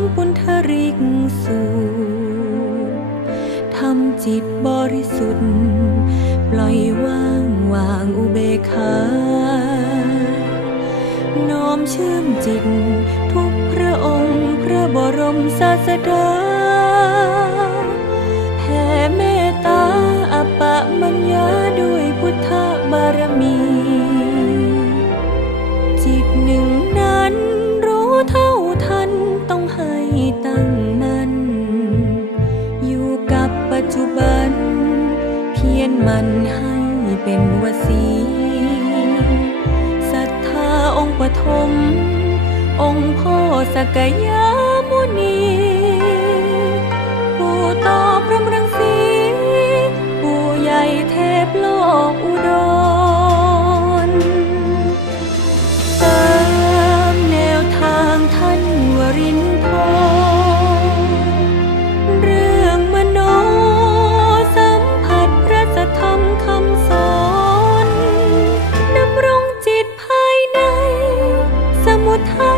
ำปุณธริกสูทำจิตบริสุทธิ์ ปล่อยวางวางอุเบกขาน้อมเชื่อมจิต ทุกพระองค์พระบรมศาสดา มันให้เป็นวสีศรัทธาองค์ปฐมองค์พ่อสกยามุนีปู่ต่อพรมรังสีปู่ใหญ่เทพโลกอุดรตามแนวทางท่านวริน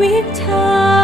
วิชา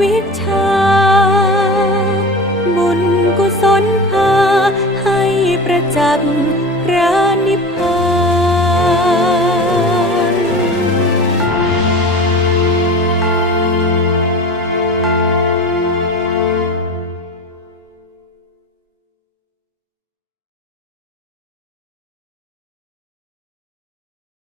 วิชา